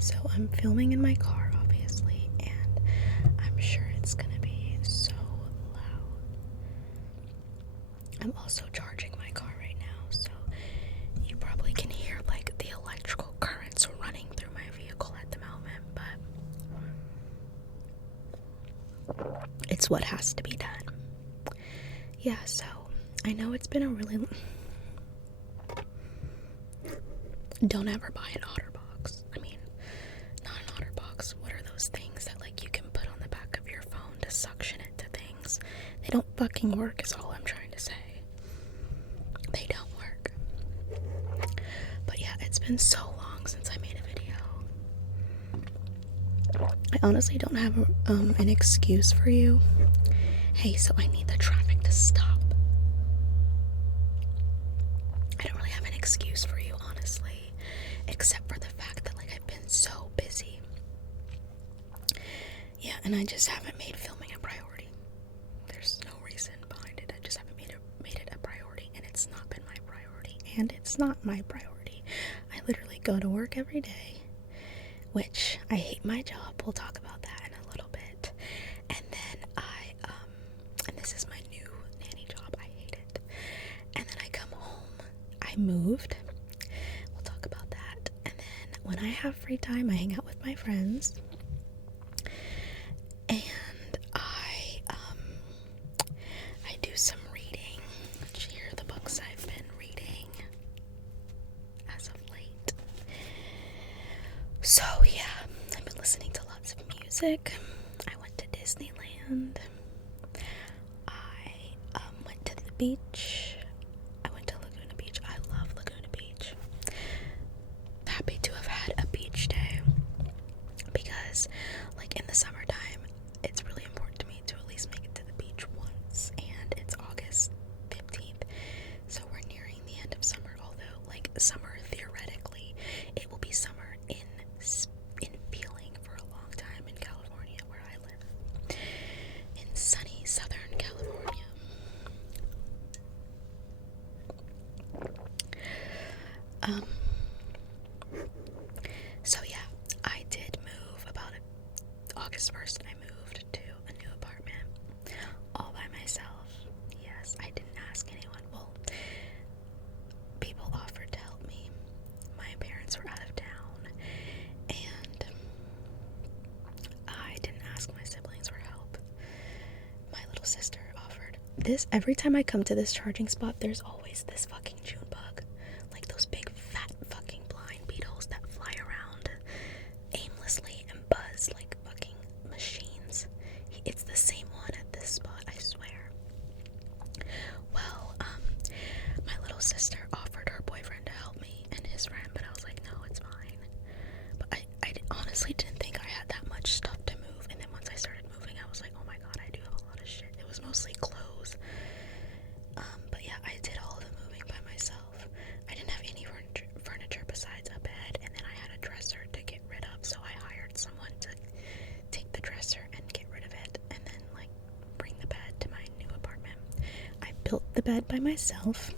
So I'm filming in my car, obviously, and I'm sure it's gonna be so loud. I'm also charging my car right now, so you probably can hear like the electrical currents running through my vehicle at the moment, but it's what has to be done. Yeah, so I know it's been a really... Don't ever buy an OtterBox. I mean, not an OtterBox. What are those things that like you can put on the back of your phone to suction it to things? They don't fucking work is all I'm trying to say. They don't work. But yeah, it's been so long since I made a video. I honestly don't have an excuse for you. Hey, so I need the traffic to stop. I don't really have an excuse for you, honestly, except for the fact that like I've been so busy. Yeah, and I just haven't made filming a priority. There's no reason behind it. I just haven't made it a priority, and it's not been my priority. And it's not my priority. I literally go to work every day, which I hate my job. We'll talk about that in a little bit. And then and this is my new nanny job. I hate it. And then I come home. I moved. We'll talk about that. And then when I have free time, I hang out with my friends. And I do some reading. Here are the books I've been reading as of late. So yeah, I've been listening to lots of music. I went to Disneyland. I went to the beach. I went to Laguna Beach. I love Laguna Beach. Happy to have had a beach day, because like in the summertime it's really important to me to at least make it to the beach once, and it's August 15th, so we're nearing the end of summer. Although like summer theoretically, it will be summer in feeling for a long time in California, where I live, in sunny Southern California. So yeah, I did move about August 1st. I moved to a new apartment all by myself. Yes, I didn't ask anyone. Well, people offered to help me. My parents were out of town, and I didn't ask my siblings for help. My little sister offered. Every time I come to this charging spot, there's always this fucking June bug. Like those big fat fucking blind beetles that fly around aimlessly and buzz like fucking machines. It's the same one at this spot, I swear. Well, my little sister offered her boyfriend to help me and his friend, but I was like, no, it's fine. But I honestly didn't think I had that much stuff to move, and then once I started moving, I was like, oh my god, I do have a lot of shit. It was mostly clothes. But yeah, I did all the moving by myself. I didn't have any furniture besides a bed, and then I had a dresser to get rid of, so I hired someone to take the dresser and get rid of it, and then like bring the bed to my new apartment. I built the bed by myself.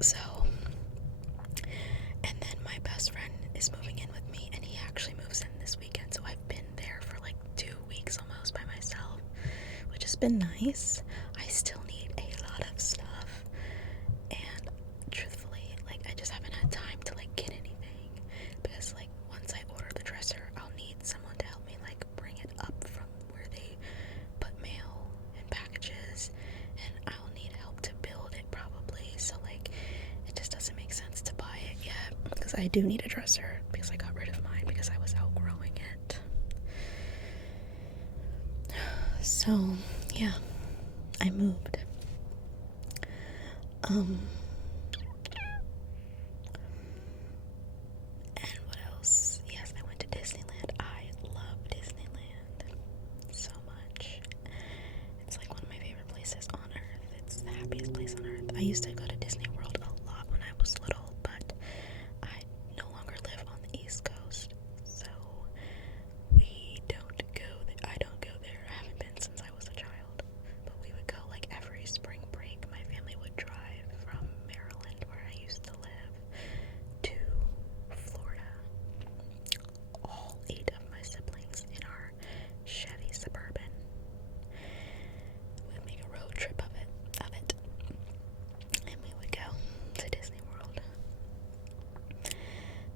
So, and then my best friend is moving in with me, and he actually moves in this weekend, so I've been there for like 2 weeks almost by myself, which has been nice. I still need a lot of stuff, and truthfully, like I just haven't had time to like get anything, because like once I order the dresser, I'll need someone to help me like bring it up from where they put mail and packages, and I'll need help to build it probably, so like it just doesn't make sense to buy it yet, because I do need a dresser, because I got rid of mine because I was outgrowing it. So yeah, I moved. And what else? Yes, I went to Disneyland. I love Disneyland so much. It's like one of my favorite places on earth. It's the happiest place on earth. I used to go to Disney World a lot when I was little, but I no longer live on the East Coast, so I don't go there. I haven't been since I was a child, but we would go like every spring break. My family would drive from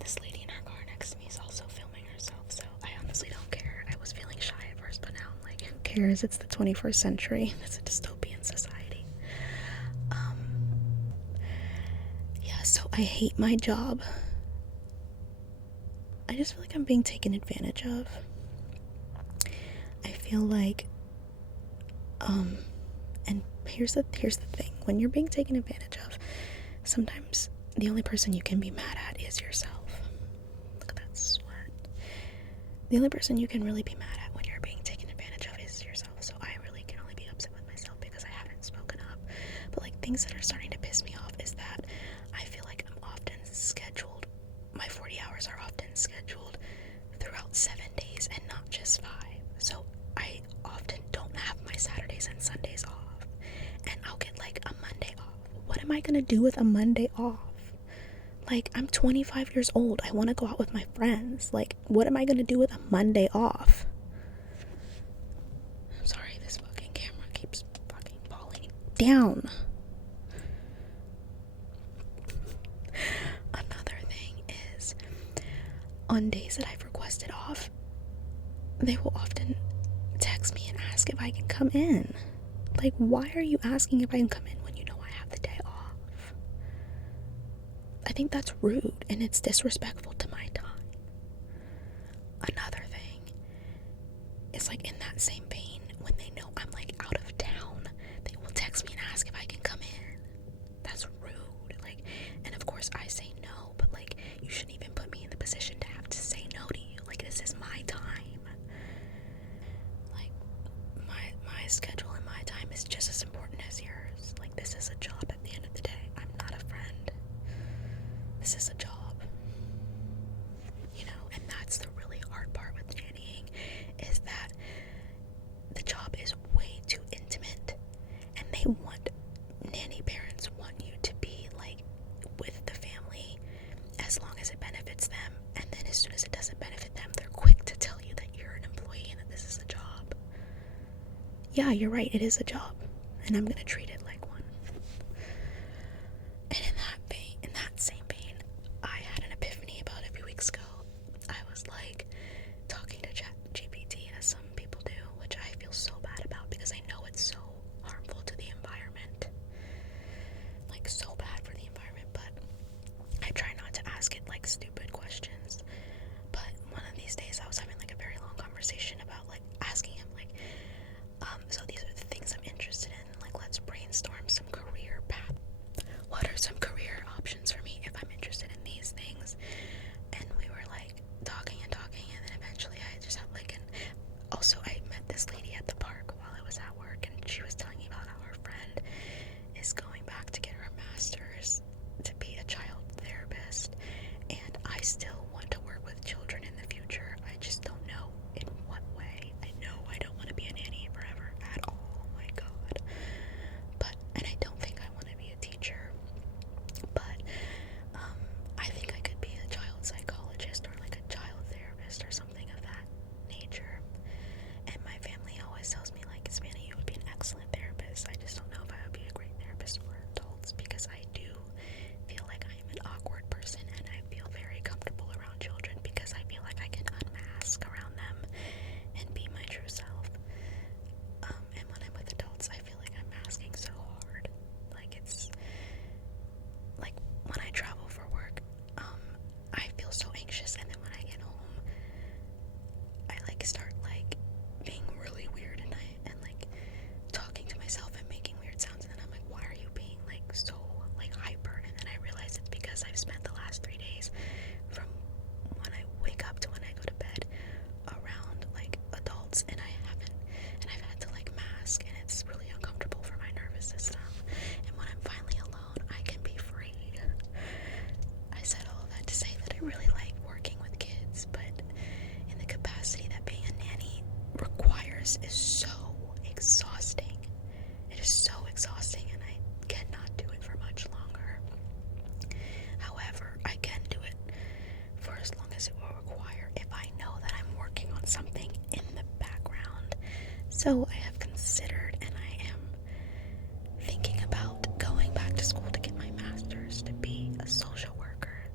This lady in her car next to me is also filming herself, so I honestly don't care. I was feeling shy at first, but now I'm like, who cares? It's the 21st century. It's a dystopian society. Yeah, so I hate my job. I just feel like I'm being taken advantage of. I feel like, and here's the thing. When you're being taken advantage of, sometimes the only person you can be mad at is yourself. Look at that sweat. The only person you can really be mad at when you're being taken advantage of is yourself. So I really can only be upset with myself because I haven't spoken up. But like, things that are starting to piss me off is that I feel like I'm often scheduled, my 40 hours are often scheduled throughout 7 days and not just 5. So I often don't have my Saturdays and Sundays off, and I'll get like a Monday off. What am I gonna do with a Monday off? Like, I'm 25 years old. I want to go out with my friends. Like, what am I gonna do with a Monday off? I'm sorry, this fucking camera keeps fucking falling down. Another thing is, on days that I've requested off, they will often text me and ask if I can come in. Like, why are you asking if I can come in when you know I have the day off? I think that's rude and it's disrespectful to my time. Another thing is, like, in that same vein, when they know I'm like out of town, they will text me and ask if I can come in. That's rude. Like, and of course I say no, but like, you shouldn't even put me in the position to have to say no to you. Like, this is my time. Like, my schedule and my time is just as important as yours. Like, this is a job at the end of the day. I'm not a friend. This is a job. You know, and that's the really hard part with nannying, is that the job is way too intimate, and nanny parents want you to be like with the family as long as it benefits them, and then as soon as it doesn't benefit them, they're quick to tell you that you're an employee and that this is a job. Yeah, you're right, it is a job, and I'm gonna treat it like one. And in that same vein, I had an epiphany about a few weeks ago. I was like talking to ChatGPT, as some people do, which I feel so bad about because I know it's so harmful to the environment. Like, so bad for the environment, but I try not to ask it like stupid questions. But one of these days I was having like a very long conversation about like asking him like, so these are the things I'm interested in, like, let's brainstorm some career path. What are some career options for me if I'm interested in these things? And we were like talking, and then eventually I just had like also I met this lady at the park while I was at work, and she was telling me about how her friend is going back to get her master's to be a child therapist, and I still want to work with children in the future. I just don't know in what way. I know I don't want to be a nanny forever at all. Oh my god. And I don't think I want to be a teacher, but I think I could be a child psychologist or like a child therapist or something of that nature. And my family always tells me like, Savannah, you would be an excellent therapist. I just don't know if I would be a great therapist for adults, because I do feel like I am an awkward person, and I feel very comfortable around children because I feel like I can unmask around them and be my true self. And when I'm with adults, I feel like I'm masking so hard. Like, it's like when I travel for work, I feel so anxious, and then when I get home, I like start like being really weird, and like talking to myself and making weird sounds, and then I'm like, why are you being like so like hyper? And then I realize it's because I've spent the last 3 days, from when I wake up to when I go to bed, around like adults, and I've had to like mask, and it's really uncomfortable for my nervous system. And when I'm finally alone, I can be free. I said all of that to say that I really like working with kids, but in the capacity that being a nanny requires is so exhausting. It is so exhausting, and I cannot do it for much longer. However, I can do it for as long as it will require if I know that I'm working on something in the background. So I have considered, and I am thinking about going back to school to get my master's to be a social worker.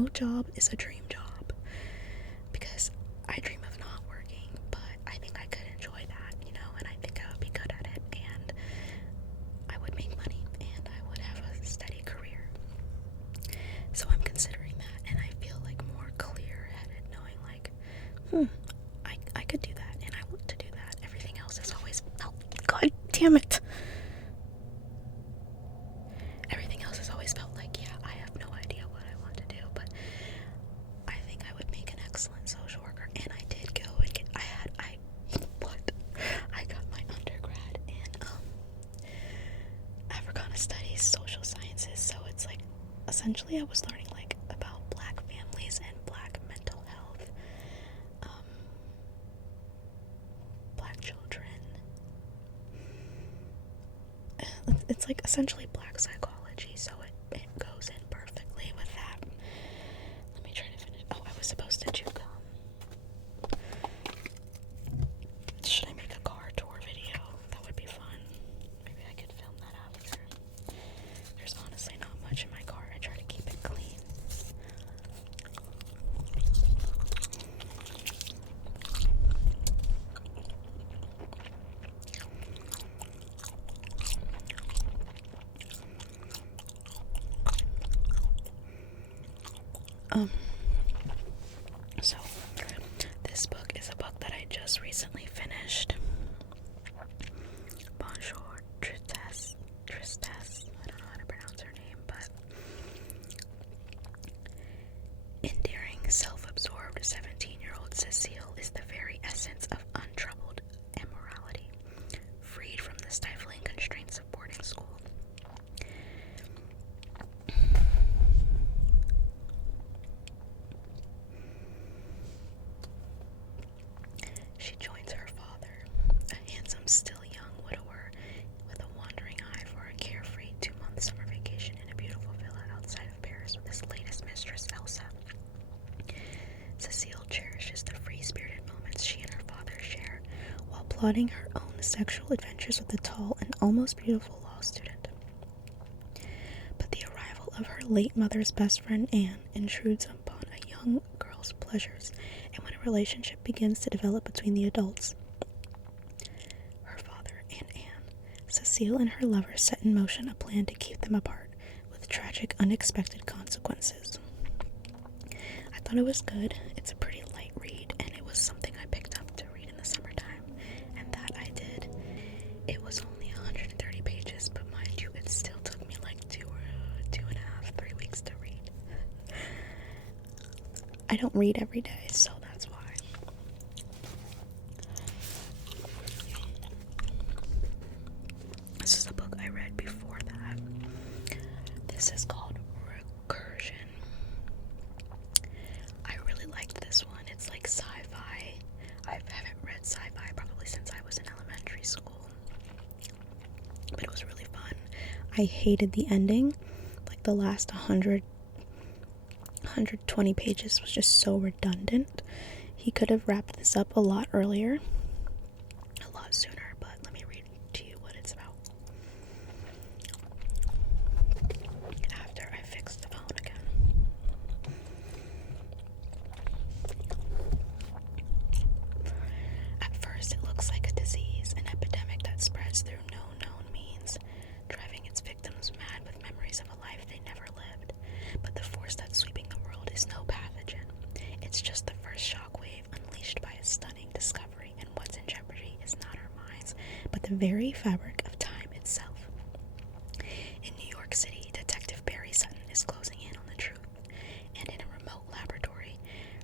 no job is a dream job, because I dream of not working, but I think I could enjoy that, you know, and I think I would be good at it, and I would make money, and I would have a steady career. So I'm considering that, and I feel like more clear-headed, knowing like, I could do that, and I want to do that. Everything else is always, oh, god damn it. Everything else has always felt like, yeah, I have no idea what I want to do, but I think I would make an excellent social worker. And I did go and I got my undergrad in Africana Studies, Social Sciences, so it's like, essentially I was learning like about Black families and Black mental health, Black children. It's like essentially Black psychology, so it goes in perfectly with that. Let me try to finish. Oh, I was supposed to chew gum. Should I make a car tour video? That would be fun. Maybe I could film that after. There's honestly not much in my car. I try to keep it clean. So this book is a book that I just recently finished. Bonjour, Tristesse. I don't know how to pronounce her name, but endearing, self-absorbed 17-year-old Cecile is the very essence of untroubled immorality, freed from the stifling constraints of boarding school. She joins her father, a handsome, still young widower with a wandering eye for a carefree 2-month summer vacation in a beautiful villa outside of Paris with his latest mistress, Elsa. Cecile cherishes the free-spirited moments she and her father share, while plotting her own sexual adventures with the tall and almost beautiful law student. But the arrival of her late mother's best friend, Anne, intrudes upon a young girl's pleasures, and when a relationship begins to develop between the adults, her father and Anne, Cecile and her lover set in motion a plan to keep them apart, with tragic, unexpected consequences. I thought it was good. It's a pretty light read, and it was something I picked up to read in the summertime, and that I did. It was only 130 pages, but mind you, it still took me like 3 weeks to read. I don't read every day, so that's why. This is a book I read before that. This is called Recursion. I really liked this one. It's like sci-fi. I haven't read sci-fi probably since I was in elementary school, but it was really fun. I hated the ending. Like the last 120 pages was just so redundant. He could have wrapped this up a lot earlier, a lot sooner, but let me read to you what it's about after I fix the phone again. At first, it looks like a disease, an epidemic that spreads through no known means, driving its victims mad with memories of a life they never lived. But the force that's sweeping the world is no pathogen. It's just the first shockwave unleashed by a stunning discovery, and what's in jeopardy is not our minds, but the very fabric of time itself. In New York City, Detective Barry Sutton is closing in on the truth, and in a remote laboratory,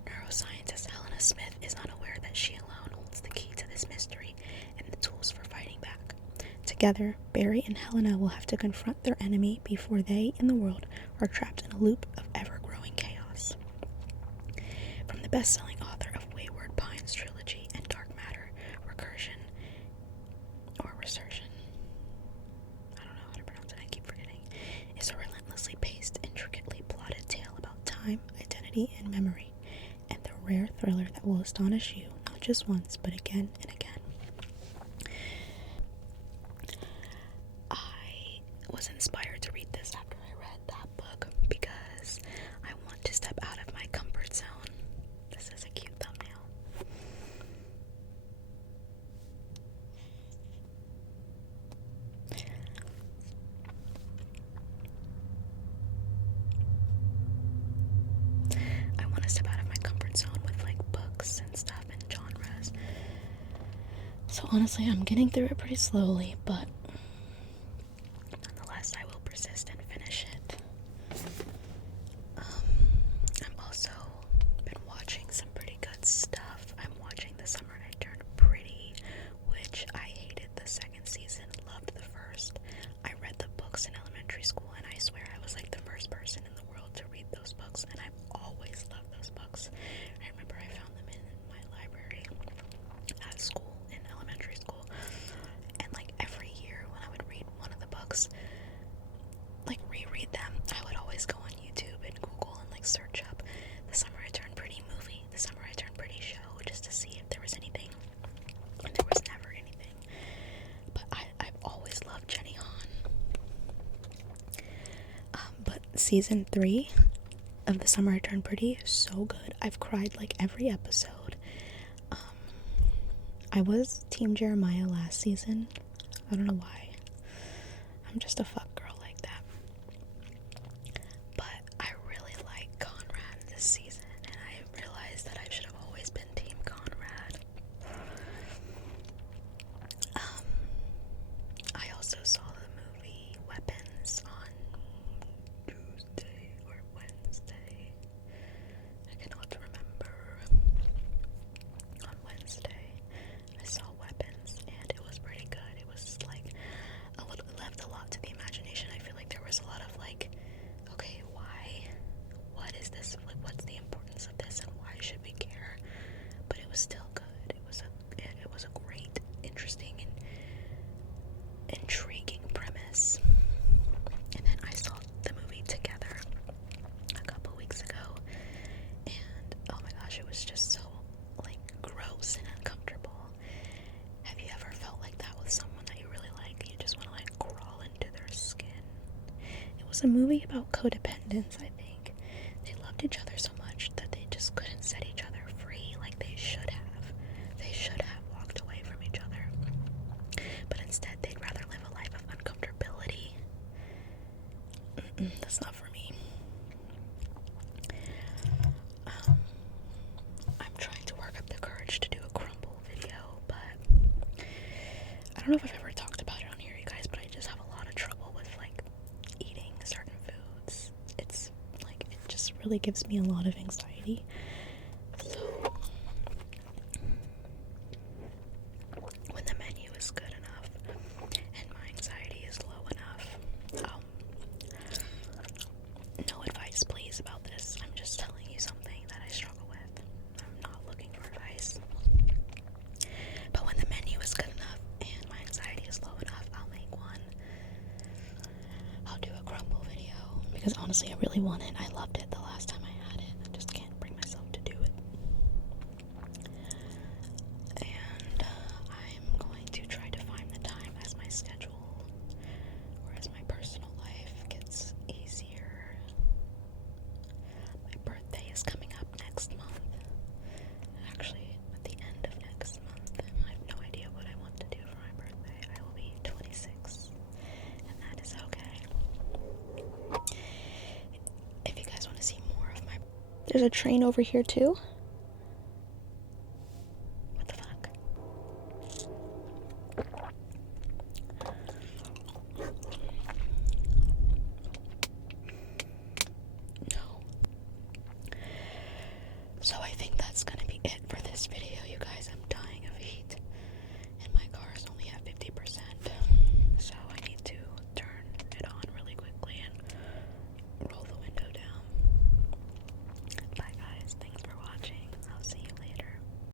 neuroscientist Helena Smith is unaware that she alone holds the key to this mystery and the tools for fighting back. Together, Barry and Helena will have to confront their enemy before they and the world are trapped in a loop of ever-growing chaos. From the best-selling author of Wayward Pines trilogy and Dark Matter, Recursion, or Resursion, I don't know how to pronounce it, I keep forgetting, is a relentlessly paced, intricately plotted tale about time, identity, and memory, and the rare thriller that will astonish you not just once, but again and again. I was inspired to read this after I read that book because I want to step out So honestly, I'm getting through it pretty slowly, but nonetheless, I will persist and finish it. I'm also been watching some pretty good stuff. I'm watching The Summer I Turned Pretty, which I hated the second season, loved the first. I read the books in elementary school, and I swear I was like the first person in the world to read those books, and I've always loved those books. I remember I found them in my library at school, in elementary school, and like every year when I would read one of the books, like reread them, I would always go on YouTube and Google and like search up The Summer I Turned Pretty movie, The Summer I Turned Pretty show, just to see if there was anything, and there was never anything. But I've always loved Jenny Han. But season 3 of The Summer I Turned Pretty is so good. I've cried like every episode. I was Team Jeremiah last season. I don't know why. I'm just a fuck girl like that. But I really like Conrad this season, and I realized that I should have always been Team Conrad. I also saw the movie Weapons on Tuesday or Wednesday. I cannot remember. On Wednesday, I saw Weapons, and it was pretty good. It was like left a lot to the imagination. I feel like there was a lot of like, okay, why? What is this? Like, what's the importance of this, and why should we care? But it was still good. It was a great, interesting, and intriguing premise. And then I saw the movie Together a couple weeks ago, and oh my gosh, it was just so like gross and uncomfortable. Have you ever felt like that with someone that you really like? You just want to like crawl into their skin. It was a movie about codependence, I think. They loved each other so much that they just couldn't set each other free like they should have. They should have walked away from each other. But instead, they'd rather live a life of uncomfortability. That's not for me. I'm trying to work up the courage to do a crumble video, but I don't know if I've ever talked about it on here, you guys, but I just have a lot of trouble with like eating certain foods. It's like, it just really gives me a lot of anxiety. So when the menu is good enough and my anxiety is low enough, no advice please about this. I'm just telling you something that I struggle with. I'm not looking for advice. But when the menu is good enough and my anxiety is low enough, I'll make one. I'll do a crumble video, because honestly I really want it. I loved it the last time I had it. I just can't bring myself to do it. And I'm going to try to find the time as my schedule or as my personal life gets easier. My birthday is coming up next month. Actually, at the end of next month. I have no idea what I want to do for my birthday. I will be 26, and that is okay. If you guys want to see more of my... There's a train over here too.